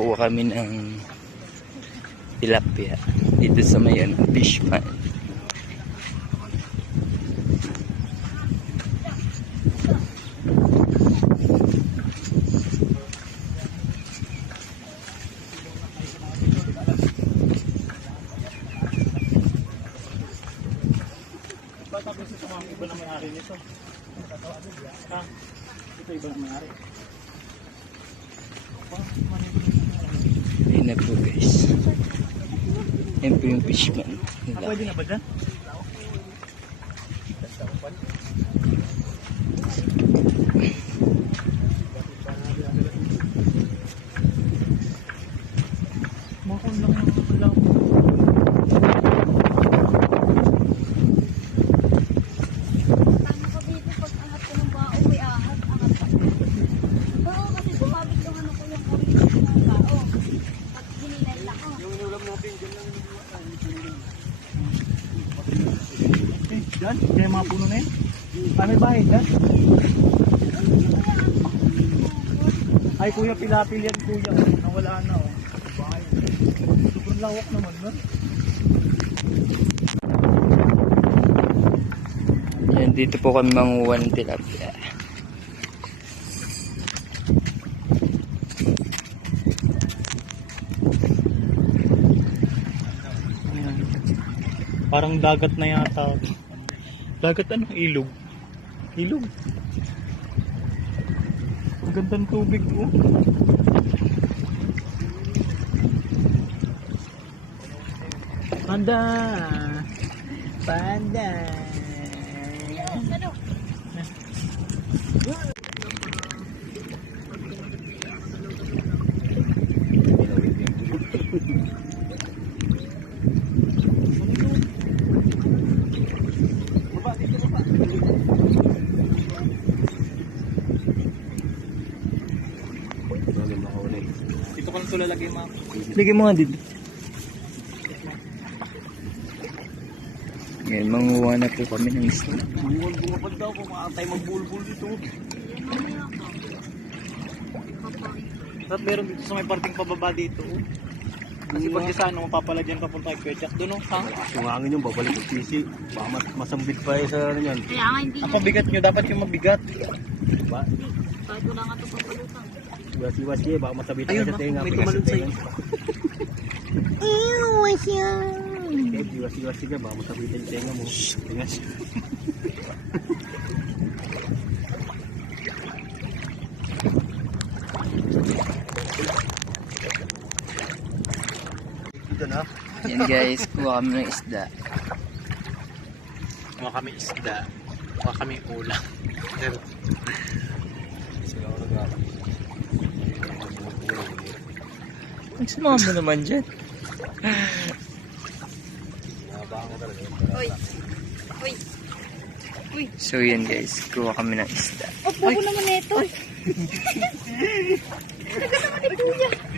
po kami ng tilapia dito sa may fish pond. Iba na may-ari nito. Ha? Ito iba na may-ari. Ayun na po guys. Ayun po yung fish pond. Pwede na ba dyan? Makon lang lang. Diyan, kaya mga puno na yun. May bahay dyan. Ay kuya, pilapil yan kuya. Nawala na oh. Bahay. Sobrang lawak naman no? Yan, dito po kami manguha ng tilapia. Parang dagat na yata. Dagat ano? Ilog. Ilog. Ang ganda ng tubig oh. Panda. Panda. Dito ko lang ito lalagay mga. Lagyan mo nga dito. Ngayon, manguha na po kami ng isla. Bumapad daw kung makakatay magbulbul dito. At meron dito sa may parting pababa dito. Kasi pag di sana mapapalagyan ka punta kay Kwetyak doon oh. Kung hangin yung babalik yung sisi, baka masambit pa sa ano yan. Kaya nga hindi Ang pabigat nyo, dapat yung mabigat. Diba? kahit wala nga ito papalutan. Iwas-iwas siya, baka masabitan ka sa tenga. may tumalon sa'yo. Iwas yan. Okay, iwas-iwas siya, baka masabitan yung tenga mo. Tingas. Dito na. Yan guys, kuha kami ng isda. Kuha kami isda. Kuha kami ulam. Nagsama mo naman dyan. Uy. Uy. Uy. So yan guys, kuha kami ng isda. Opo ko naman ito.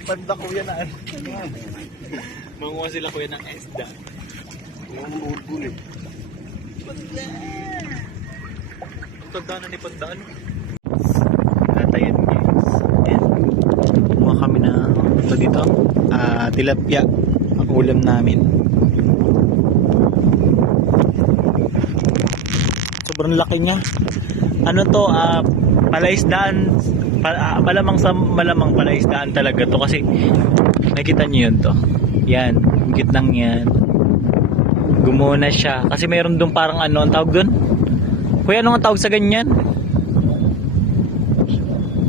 Panda kuya na ano. Manguha sila kuya ng isda. Yung bulbul eh. Ang tanda na ni Panda ano. Natayan guys. Ayan. Kumuha kami na ito dito. Tilapia. Ang ulam namin. Sobrang laki niya. Ano to, palaisdaan. Malamang palaisdaan talaga to kasi nakita niyo yun to. Yan, gitnang yan. Gumuna siya. Kasi mayroon doon parang ano, ang tawag doon? Kuya, ano ang tawag sa ganyan?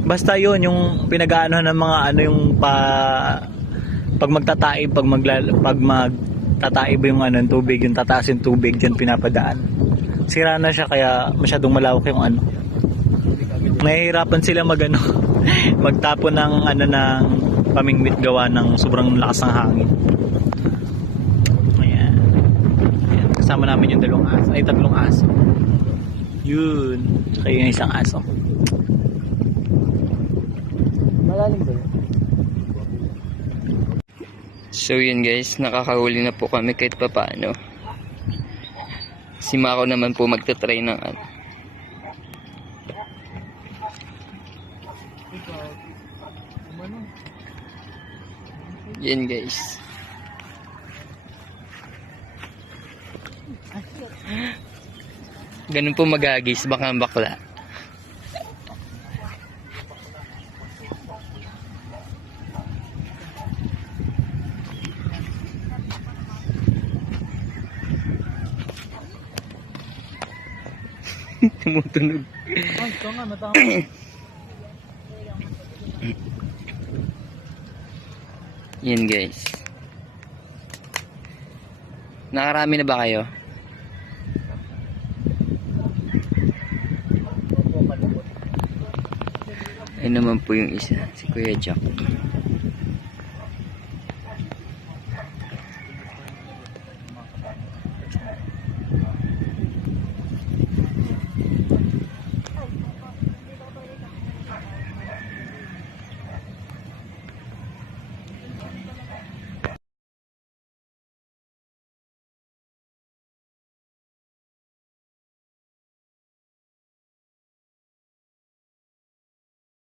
Basta yun, yung pinag-aanohan ng mga ano yung pag magtataib, pag magtataib yung ano, yung tubig, yung tataas yung tubig dyan pinapadaan. Sira na siya kaya masyadong malawak yung ano. Nahihirapan sila magano magtapon ng ano ng pamingwit gawa ng sobrang lakas ng hangin. Ayan. Ayan. Kasama namin yung dalawang aso. Ay, tatlong aso. Yun. Tsaka yung isang aso. Malalim ba yun? So yun guys, nakakahuli na po kami kahit pa paano. Si Mako naman po magta-try ng ano. Yan guys. Ganun po magagis, baka ang bakla. Tumutunog. Ay, ito nga, natama. Yan guys. Nakarami na ba kayo? Ayun naman po yung isa, si Kuya Jack.